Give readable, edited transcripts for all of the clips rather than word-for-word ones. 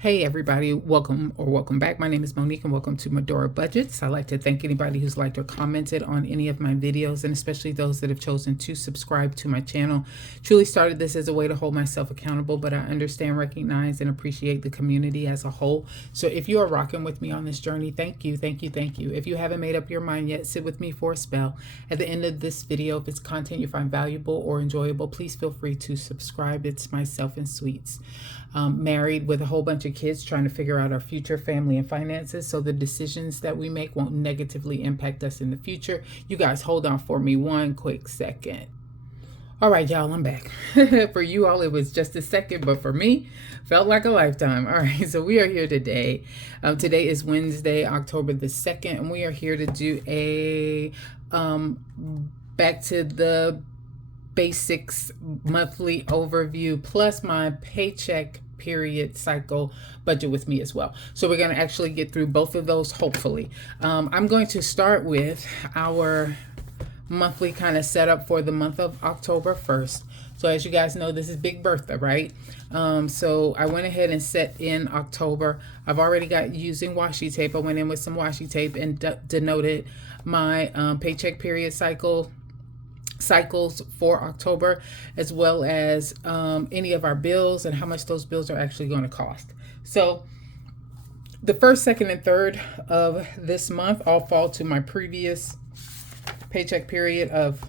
Hey everybody, welcome back. My name is Monique and welcome to Budgwt. I'd like to thank anybody who's liked or commented on any of my videos, and especially those that have chosen to subscribe to my channel. Truly started this as a way to hold myself accountable, but I understand, recognize, and appreciate the community as a whole. So if you are rocking with me on this journey, thank you, thank you, thank you. If you haven't made up your mind yet, sit with me for a spell. At the end of this video, if it's content you find valuable or enjoyable, please feel free to subscribe. It's myself and Sweets. Married with a whole bunch of kids, trying to figure out our future, family, and finances, so the decisions that we make won't negatively impact us in the future. You guys hold on for me one quick second. All right, y'all, I'm back. For you all, it was just a second, but for me, felt like a lifetime. All right, so we are here today. Today is Wednesday, October the 2nd, and we are here to do a back to the basics monthly overview plus my paycheck period cycle budget with me as well. So we're going to actually get through both of those, hopefully. I'm going to start with our monthly kind of setup for the month of October 1st. So as you guys know, this is Big Bertha, right? So I went ahead and set in October. I've already got using washi tape. I went in with some washi tape and denoted my paycheck period cycles for October, as well as any of our bills and how much those bills are actually going to cost. So the first, second, and third of this month all fall to my previous paycheck period of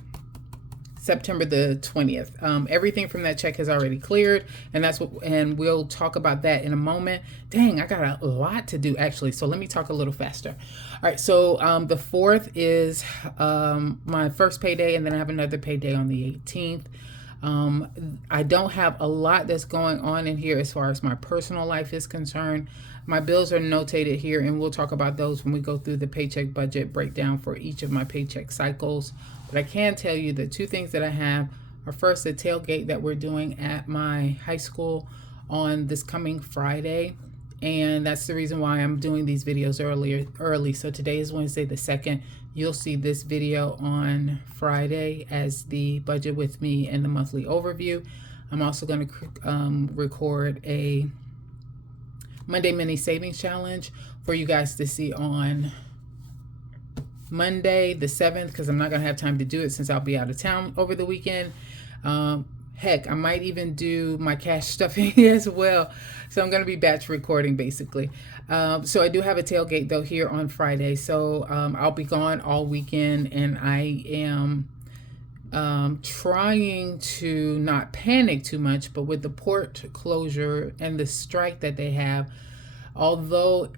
September the 20th. Everything from that check has already cleared, and and we'll talk about that in a moment. Dang, I got a lot to do actually, so let me talk a little faster. All right, so the 4th is my first payday, and then I have another payday on the 18th. I don't have a lot that's going on in here as far as my personal life is concerned. My bills are notated here, and we'll talk about those when we go through the paycheck budget breakdown for each of my paycheck cycles. But I can tell you the two things that I have are, first, a tailgate that we're doing at my high school on this coming Friday. And that's the reason why I'm doing these videos early. So today is Wednesday the 2nd. You'll see this video on Friday as the budget with me and the monthly overview. I'm also going to record a Monday mini savings challenge for you guys to see on Monday the 7th, because I'm not going to have time to do it since I'll be out of town over the weekend. Heck, I might even do my cash stuffing as well. So I'm going to be batch recording basically. So I do have a tailgate though here on Friday. So I'll be gone all weekend, and I am trying to not panic too much, but with the port closure and the strike that they have, although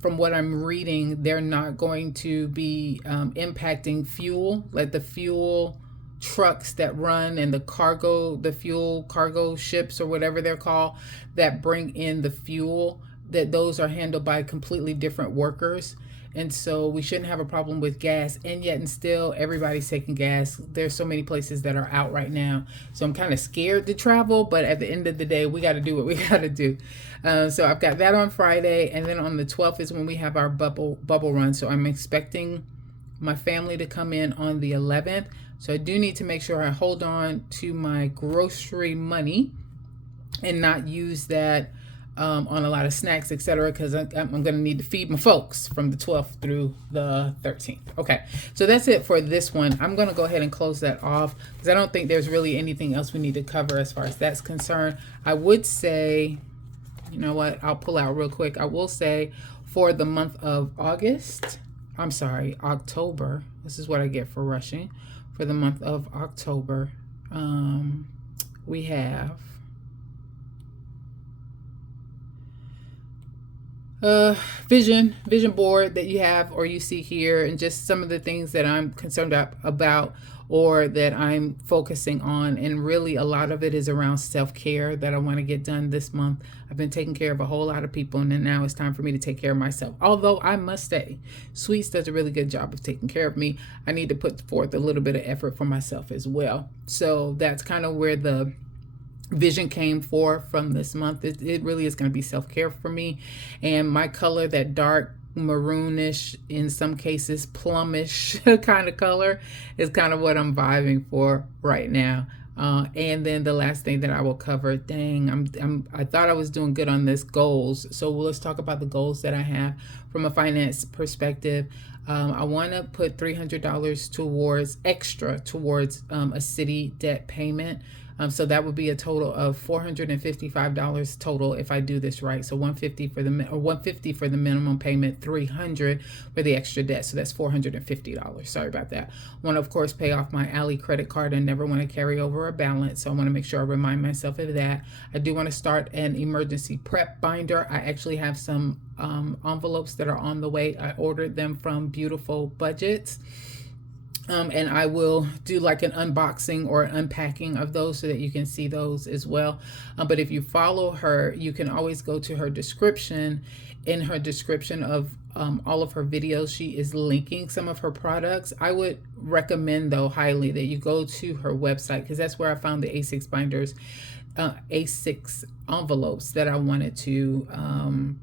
from what I'm reading, they're not going to be impacting fuel, like the fuel trucks that run and the fuel cargo ships or whatever they're called that bring in the fuel, that those are handled by completely different workers. And so we shouldn't have a problem with gas, and yet and still everybody's taking gas. There's so many places that are out right now. So I'm kind of scared to travel, but at the end of the day, we got to do what we got to do. So I've got that on Friday, and then on the 12th is when we have our bubble run. So I'm expecting my family to come in on the 11th. So I do need to make sure I hold on to my grocery money and not use that on a lot of snacks, etc., because I'm going to need to feed my folks from the 12th through the 13th. Okay, so that's it for this one. I'm going to go ahead and close that off because I don't think there's really anything else we need to cover as far as that's concerned. I would say, you know what, I'll pull out real quick. I will say for the month of October, this is what I get for rushing. For the month of October, we have vision board that you have or you see here, and just some of the things that I'm concerned about or that I'm focusing on. And really a lot of it is around self-care that I want to get done this month. I've been taking care of a whole lot of people, and then now it's time for me to take care of myself. Although I must say, Sweets does a really good job of taking care of me. I need to put forth a little bit of effort for myself as well. So that's kind of where the vision came from this month. It really is going to be self-care for me. And my color, that dark maroonish, in some cases plumish kind of color, is kind of what I'm vibing for right now. And then the last thing that I will cover, dang, I thought I was doing good on this goals. So let's talk about the goals that I have from a finance perspective. I want to put $300 towards a city debt payment. So that would be a total of $455 total if I do this right. So $150 for the minimum payment, $300 for the extra debt. So that's $450. Sorry about that. Want to, of course, pay off my Ally credit card and never want to carry over a balance. So I want to make sure I remind myself of that. I do want to start an emergency prep binder. I actually have some envelopes that are on the way. I ordered them from Beautiful Budgets. And I will do like an unboxing or unpacking of those so that you can see those as well. But if you follow her, you can always go to her description. In her description of all of her videos, she is linking some of her products. I would recommend, though, highly that you go to her website, because that's where I found the A6 binders, A6 envelopes that I wanted to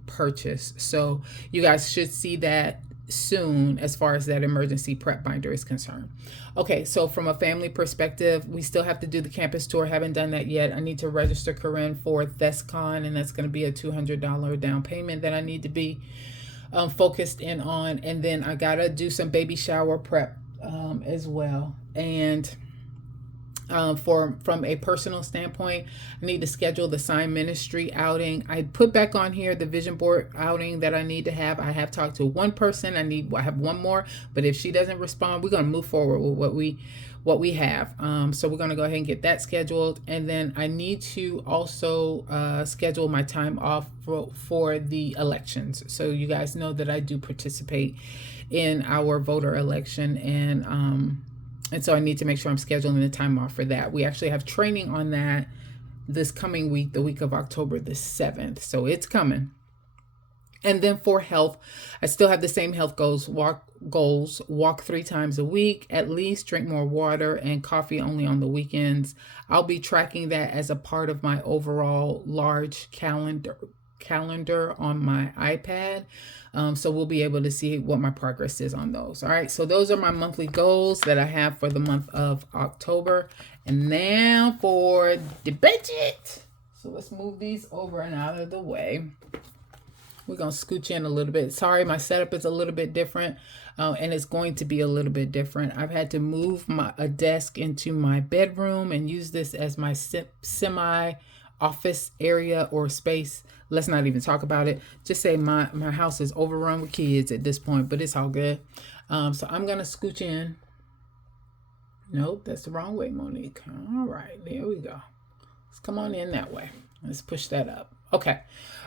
purchase. So you guys should see that soon as far as that emergency prep binder is concerned. Okay, so from a family perspective, we still have to do the campus tour. Haven't done that yet. I need to register Corinne for ThesCon, and that's going to be a $200 down payment that I need to be focused in on. And then I got to do some baby shower prep as well. And from a personal standpoint, I need to schedule the Sign Ministry outing. I put back on here the vision board outing that I need to have. I have talked to one person. I have one more, but if she doesn't respond, we're going to move forward with what we have. So we're going to go ahead and get that scheduled. And then I need to also schedule my time off for the elections. So you guys know that I do participate in our voter election, and so I need to make sure I'm scheduling the time off for that. We actually have training on that this coming week, the week of October the 7th. So it's coming. And then for health, I still have the same health goals. Walk 3 times a week, at least drink more water, and coffee only on the weekends. I'll be tracking that as a part of my overall large calendar on my iPad. So we'll be able to see what my progress is on those. All right. So those are my monthly goals that I have for the month of October. And now for the budget. So let's move these over and out of the way. We're going to scooch in a little bit. Sorry, my setup is a little bit different, and it's going to be a little bit different. I've had to move a desk into my bedroom and use this as my semi office area or space. Let's not even talk about it. Just say my house is overrun with kids at this point, but it's all good. So I'm going to scooch in. Nope, that's the wrong way, Monique. All right, there we go. Let's come on in that way. Let's push that up. Okay.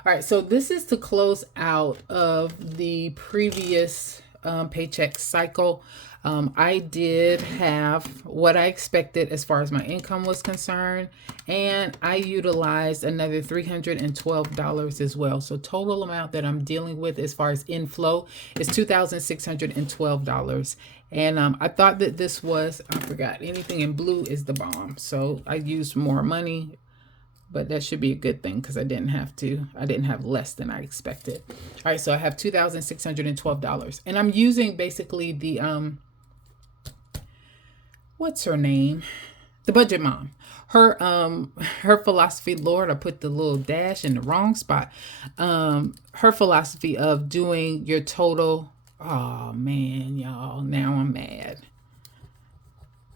All right. So this is to close out of the previous paycheck cycle. I did have what I expected as far as my income was concerned, and I utilized another $312 as well. So total amount that I'm dealing with as far as inflow is $2,612. And I thought that this was, I forgot, anything in blue is the bomb. So I used more money, but that should be a good thing because I didn't have less than I expected. All right, so I have $2,612, and I'm using basically the what's her name? The Budget Mom. Her philosophy, Lord, I put the little dash in the wrong spot. Her philosophy of doing your total. Oh man, y'all, now I'm mad.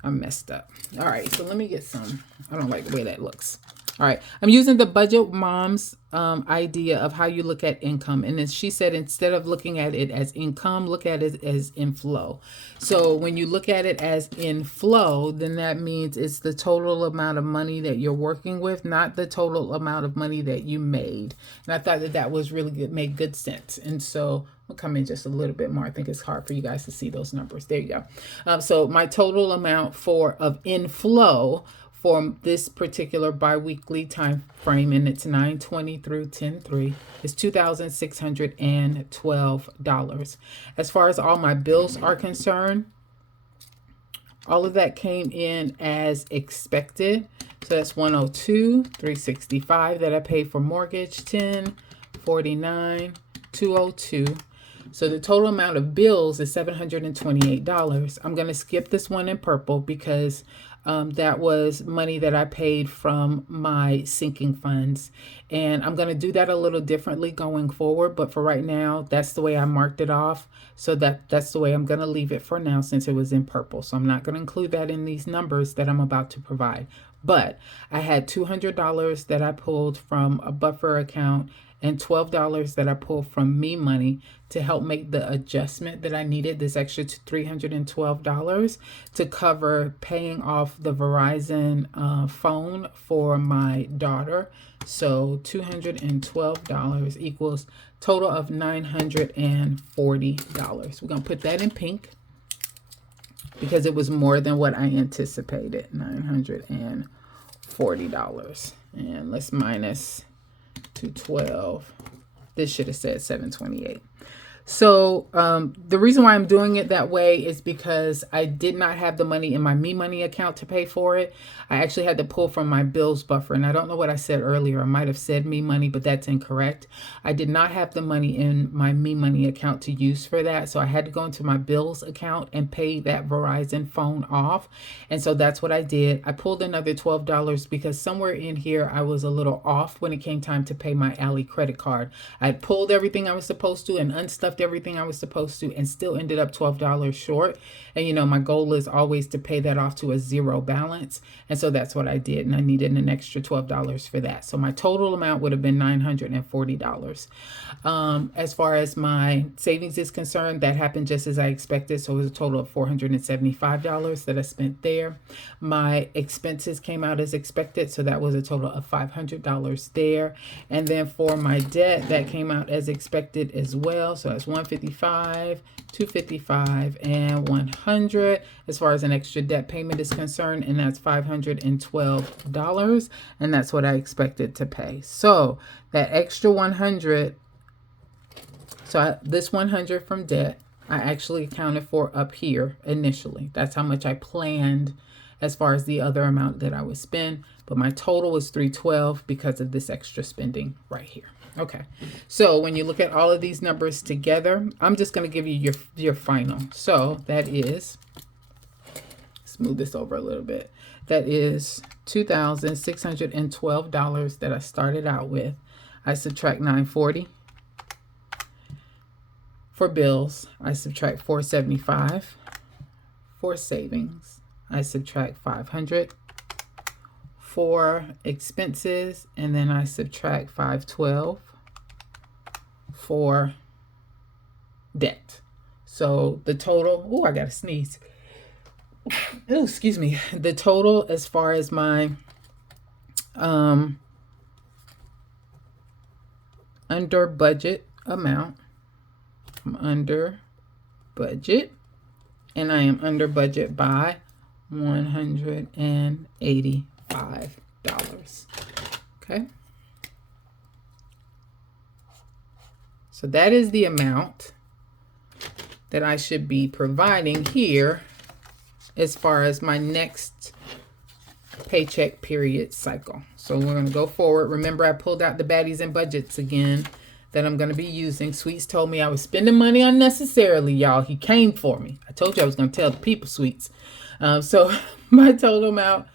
I messed up. All right, so let me get some. I don't like the way that looks. All right, I'm using the Budget Mom's idea of how you look at income. And as she said, instead of looking at it as income, look at it as inflow. So when you look at it as inflow, then that means it's the total amount of money that you're working with, not the total amount of money that you made. And I thought that that was really good, made good sense. And so I'll come in just a little bit more. I think it's hard for you guys to see those numbers. There you go. So my total amount of inflow for this particular bi-weekly time frame, and it's 9/20 through 10/3, is $2,612. As far as all my bills are concerned, all of that came in as expected. So that's $102,365 that I paid for mortgage, $10,49,202. So the total amount of bills is $728. I'm going to skip this one in purple because that was money that I paid from my sinking funds. And I'm going to do that a little differently going forward. But for right now, that's the way I marked it off. So that's the way I'm going to leave it for now since it was in purple. So I'm not going to include that in these numbers that I'm about to provide. But I had $200 that I pulled from a buffer account and $12 that I pulled from me money to help make the adjustment that I needed, this extra $312 to cover paying off the Verizon phone for my daughter. So $212 equals total of $940. We're going to put that in pink because it was more than what I anticipated, $940. And let's minus 212. This should have said 728. So the reason why I'm doing it that way is because I did not have the money in my Me Money account to pay for it. I actually had to pull from my bills buffer. And I don't know what I said earlier. I might have said Me Money, but that's incorrect. I did not have the money in my Me Money account to use for that. So I had to go into my bills account and pay that Verizon phone off. And so that's what I did. I pulled another $12 because somewhere in here I was a little off when it came time to pay my Ally credit card. I pulled everything I was supposed to and unstuffed everything I was supposed to and still ended up $12 short. And you know, my goal is always to pay that off to a zero balance. And so that's what I did. And I needed an extra $12 for that. So my total amount would have been $940. As far as my savings is concerned, that happened just as I expected. So it was a total of $475 that I spent there. My expenses came out as expected. So that was a total of $500 there. And then for my debt, that came out as expected as well. So that's $155, $255, and $100 as far as an extra debt payment is concerned, and that's $512, and that's what I expected to pay. So that extra $100, this $100 from debt, I actually accounted for up here initially. That's how much I planned as far as the other amount that I would spend, but my total was $312 because of this extra spending right here. Okay, so when you look at all of these numbers together, I'm just going to give you your final. So that is, smooth this over a little bit, that is $2,612 that I started out with. I subtract $940 for bills. I subtract $475 for savings. I subtract $500 for expenses, and then I subtract $512 for debt. So the total, oh, I gotta sneeze. Oh, excuse me. The total as far as my under budget amount, I'm under budget, and I am under budget by $185. Okay. So that is the amount that I should be providing here as far as my next paycheck period cycle. So we're going to go forward. Remember, I pulled out the baddies and budgets again that I'm going to be using. Sweets told me I was spending money unnecessarily, y'all. He came for me. I told you I was going to tell the people, Sweets. So my total amount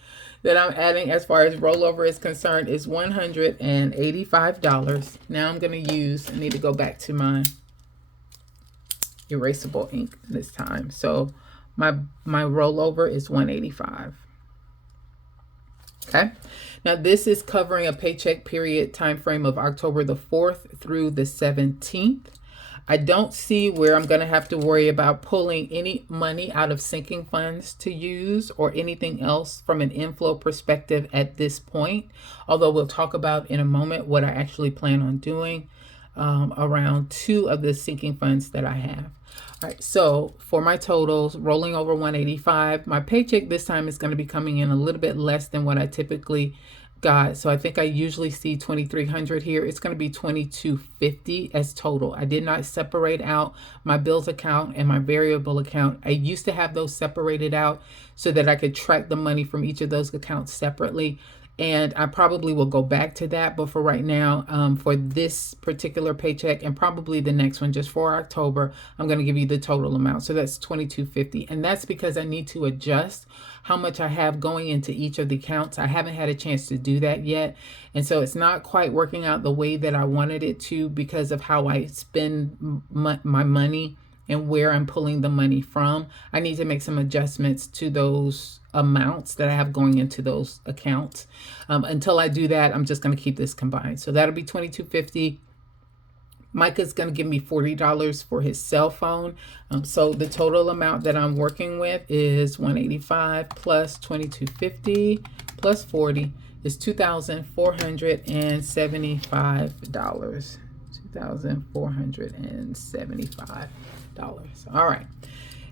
that I'm adding as far as rollover is concerned is $185. Now I'm going to use, I need to go back to my erasable ink this time. So my rollover is $185. Okay. Now this is covering a paycheck period time frame of October the 4th through the 17th. I don't see where I'm going to have to worry about pulling any money out of sinking funds to use or anything else from an inflow perspective at this point. Although we'll talk about in a moment what I actually plan on doing around 2 of the sinking funds that I have. All right, so for my totals, rolling over 185, my paycheck this time is going to be coming in a little bit less than what I typically got. So I think I usually see 2,300 here. It's going to be 2,250 as total. I did not separate out my bills account and my variable account. I used to have those separated out so that I could track the money from each of those accounts separately. And I probably will go back to that. But for right now, for this particular paycheck and probably the next one, just for October, I'm going to give you the total amount. So that's $22.50. And that's because I need to adjust how much I have going into each of the accounts. I haven't had a chance to do that yet. And so it's not quite working out the way that I wanted it to because of how I spend my money and where I'm pulling the money from. I need to make some adjustments to those amounts that I have going into those accounts. Until I do that, I'm just going to keep this combined. So that'll be $22.50. Micah's going to give me $40 for his cell phone. So the total amount that I'm working with is $185 plus $22.50 plus 40 is $2,475. $2,475. All right.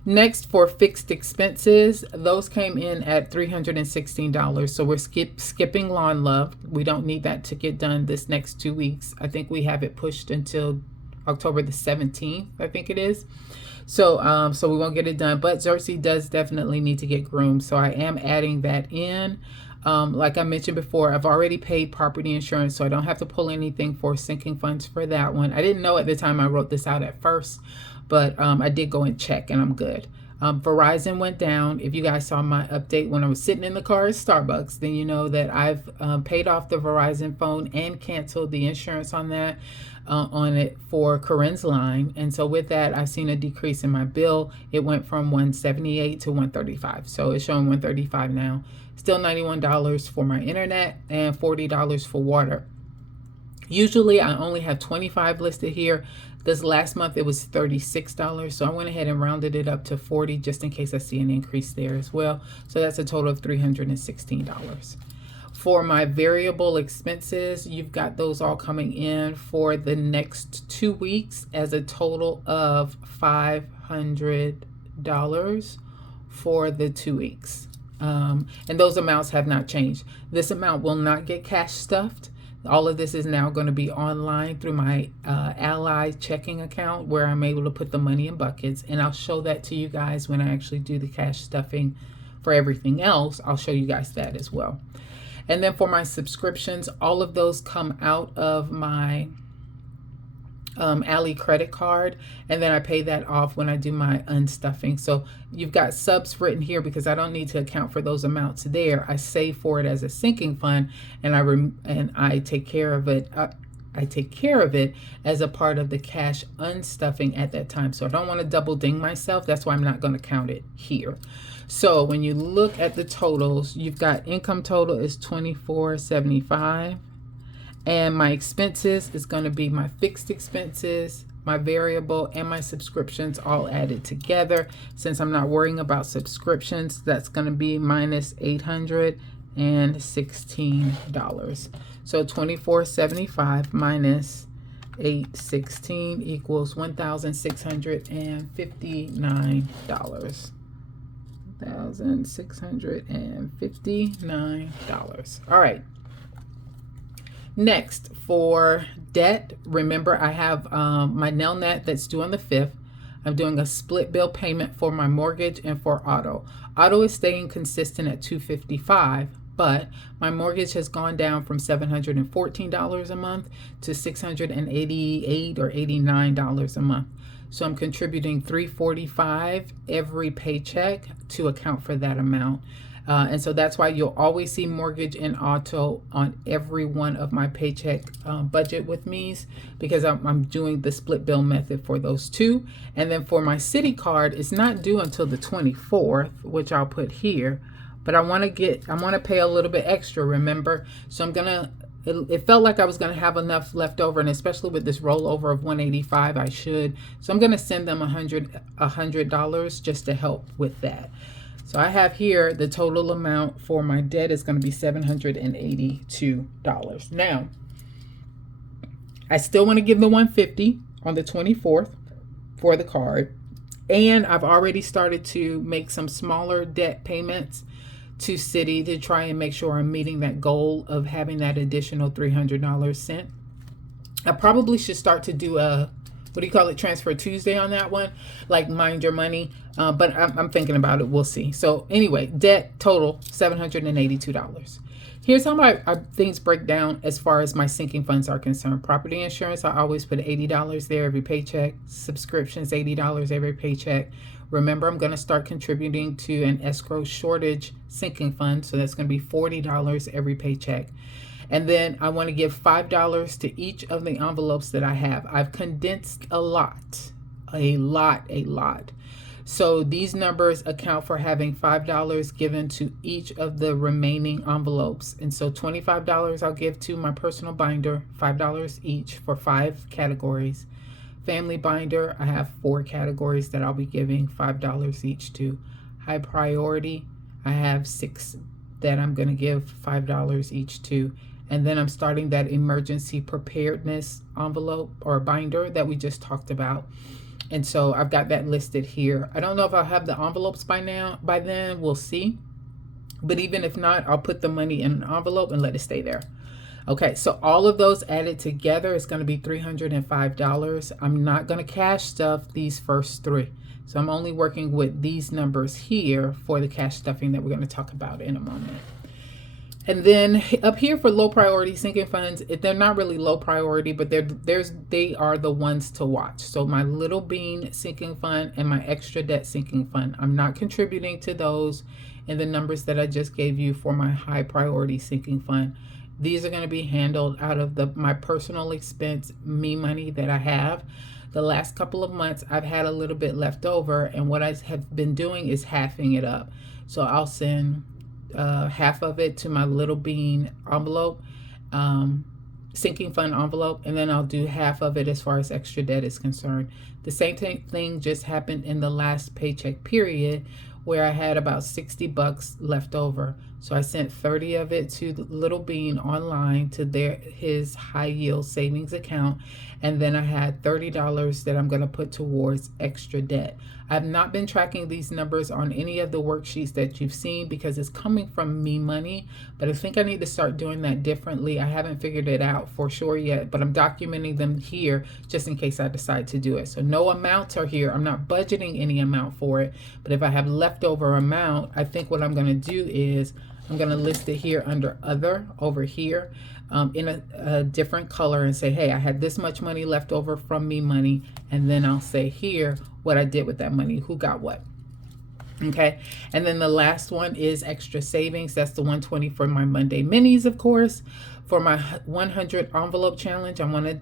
Next, for fixed expenses, those came in at $316. So we're skipping Lawn Love. We don't need that to get done this next 2 weeks. I think we have it pushed until October the 17th, I think it is. So so we won't get it done. But Xerxes does definitely need to get groomed. So I am adding that in. Like I mentioned before, I've already paid property insurance, so I don't have to pull anything for sinking funds for that one. I didn't know at the time I wrote this out at first, but I did go and check, and I'm good. Verizon went down. If you guys saw my update when I was sitting in the car at Starbucks, then you know that I've paid off the Verizon phone and canceled the insurance on that, on it for Corinne's line. And so with that, I've seen a decrease in my bill. It went from $178 to $135. So it's showing $135 now. Still $91 for my internet and $40 for water. Usually I only have 25 listed here. This last month it was $36, so I went ahead and rounded it up to 40 just in case I see an increase there as well. So that's a total of $316. For my variable expenses, you've got those all coming in for the next 2 weeks as a total of $500 for the 2 weeks. And those amounts have not changed. This amount will not get cash stuffed. All of this is now going to be online through my Ally checking account where I'm able to put the money in buckets. And I'll show that to you guys when I actually do the cash stuffing for everything else. I'll show you guys that as well. And then for my subscriptions, all of those come out of my Ally credit card, and then I pay that off when I do my unstuffing. So you've got subs written here because I don't need to account for those amounts there. I save for it as a sinking fund, and I take care of it. I take care of it as a part of the cash unstuffing at that time. So I don't want to double ding myself. That's why I'm not going to count it here. So when you look at the totals, you've got income total is $24.75. And my expenses is going to be my fixed expenses, my variable, and my subscriptions all added together. Since I'm not worrying about subscriptions, that's going to be minus $816. So $24.75 minus $816 equals $1,659. $1,659. All right. Next, for debt, remember I have my Nelnet that's due on the 5th. I'm doing a split bill payment for my mortgage and for auto. Auto is staying consistent at $255, but my mortgage has gone down from $714 a month to $688 or $89 a month. So I'm contributing $345 every paycheck to account for that amount. And so that's why you'll always see mortgage and auto on every one of my paycheck budget with me's, because I'm doing the split bill method for those two. And then for my city card, it's not due until the 24th, which I'll put here. But I want to pay a little bit extra, remember? So it felt like I was going to have enough left over, and especially with this rollover of $185, I should. So I'm going to send them $100 just to help with that. So I have here the total amount for my debt is going to be $782. Now, I still want to give the $150 on the 24th for the card. And I've already started to make some smaller debt payments to Citi to try and make sure I'm meeting that goal of having that additional $300 sent. I probably should start to do a, Transfer Tuesday on that one, like Mind Your Money. But I'm thinking about it. We'll see. So anyway, debt total $782. Here's how my things break down as far as my sinking funds are concerned. Property insurance, I always put $80 there every paycheck. Subscriptions, $80 every paycheck. Remember, I'm going to start contributing to an escrow shortage sinking fund, so that's going to be $40 every paycheck. And then I want to give $5 to each of the envelopes that I have. I've condensed a lot. So these numbers account for having $5 given to each of the remaining envelopes. And so $25 I'll give to my personal binder, $5 each for 5 categories. Family binder, I have 4 categories that I'll be giving $5 each to. High priority, I have 6 that I'm going to give $5 each to. And then I'm starting that emergency preparedness envelope or binder that we just talked about. And so I've got that listed here. I don't know if I'll have the envelopes by then, we'll see. But even if not, I'll put the money in an envelope and let it stay there. Okay, so all of those added together is going to be $305. I'm not going to cash stuff these first 3. So I'm only working with these numbers here for the cash stuffing that we're going to talk about in a moment. And then up here for low priority sinking funds, they're not really low priority, but they are the ones to watch. So my little bean sinking fund and my extra debt sinking fund, I'm not contributing to those in the numbers that I just gave you for my high priority sinking fund. These are going to be handled out of my personal expense, me money that I have. The last couple of months, I've had a little bit left over, and what I have been doing is halving it up. So I'll send half of it to my little bean envelope, sinking fund envelope, and then I'll do half of it as far as extra debt is concerned. The same thing just happened in the last paycheck period, where I had about $60 left over. So I sent 30 of it to Little Bean online to his high yield savings account. And then I had $30 that I'm going to put towards extra debt. I've not been tracking these numbers on any of the worksheets that you've seen because it's coming from me money, but I think I need to start doing that differently. I haven't figured it out for sure yet, but I'm documenting them here just in case I decide to do it. So no amounts are here. I'm not budgeting any amount for it, but if I have leftover amount, I think what I'm going to do is I'm going to list it here under other over here in a different color and say, hey, I had this much money left over from me money. And then I'll say here what I did with that money, who got what. Okay. And then the last one is extra savings. That's the 120 for my Monday minis, of course. For my 100 envelope challenge, I want to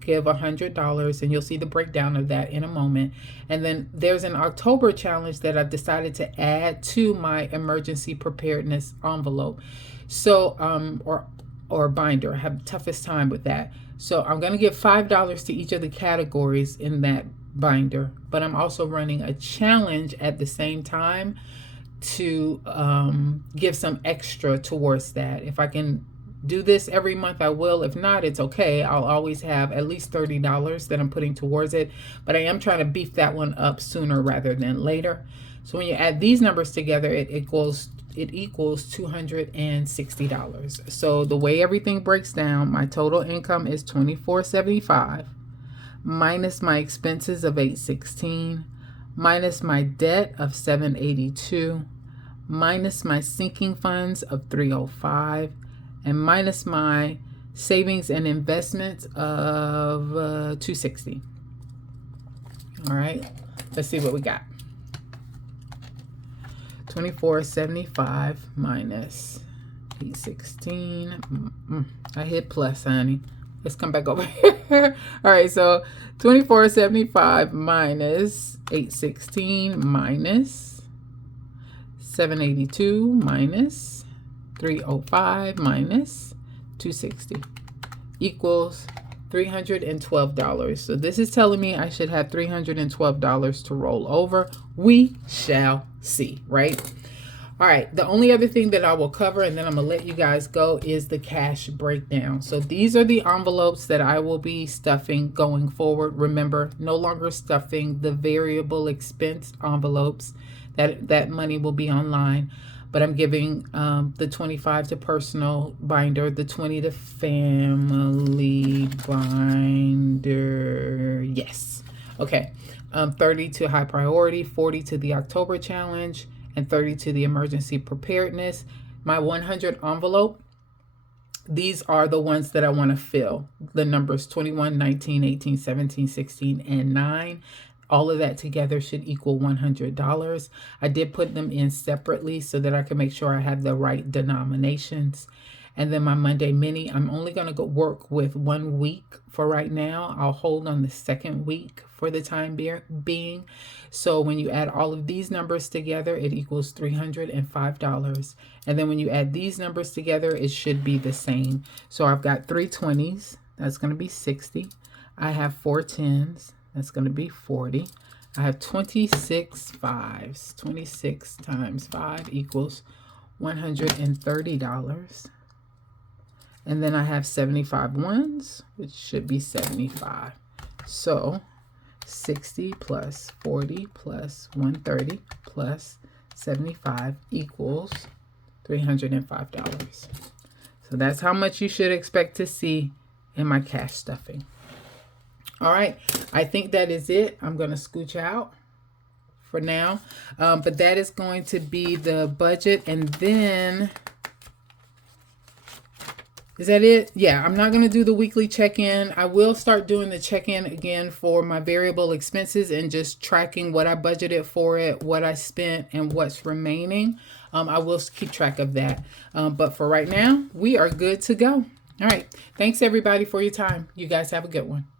give $100, and you'll see the breakdown of that in a moment. And then there's an October challenge that I've decided to add to my emergency preparedness envelope. So or binder. I have the toughest time with that. So I'm going to give $5 to each of the categories in that binder, but I'm also running a challenge at the same time to give some extra towards that. If I can do this every month, I will. If not, it's okay. I'll always have at least $30 that I'm putting towards it, but I am trying to beef that one up sooner rather than later. So when you add these numbers together, it equals $260. So the way everything breaks down, my total income is $24.75 minus my expenses of $816, minus my debt of $782, minus my sinking funds of $305, and minus my savings and investments of $260. All right, let's see what we got. $24.75 minus $816. I hit plus, honey. Let's come back over here. All right, so $24.75 minus $816 minus $782 minus $305 minus $260 equals $312. So this is telling me I should have $312 to roll over. We shall see, right? All right, the only other thing that I will cover, and then I'm gonna let you guys go, is the cash breakdown. So these are the envelopes that I will be stuffing going forward. Remember, no longer stuffing the variable expense envelopes. That money will be online. But I'm giving the 25 to personal binder, the 20 to family binder. Yes. Okay. 30 to high priority, 40 to the October challenge, and 30 to the emergency preparedness. My 100 envelope, these are the ones that I want to fill. The numbers 21, 19, 18, 17, 16, and 9. All of that together should equal $100. I did put them in separately so that I can make sure I have the right denominations. And then my Monday mini, I'm only going to go work with 1 week for right now. I'll hold on the second week for the time being. So when you add all of these numbers together, it equals $305. And then when you add these numbers together, it should be the same. So I've got 3 20s. That's going to be 60. I have 4 10s. That's going to be 40. I have 26 5s. 26 times 5 equals $130. And then I have 75 ones, which should be 75. So 60 plus 40 plus 130 plus 75 equals $305. So that's how much you should expect to see in my cash stuffing. All right, I think that is it. I'm going to scooch out for now. But that is going to be the budget. And then, is that it? Yeah, I'm not going to do the weekly check-in. I will start doing the check-in again for my variable expenses and just tracking what I budgeted for it, what I spent, and what's remaining. I will keep track of that. But for right now, we are good to go. All right. Thanks, everybody, for your time. You guys have a good one.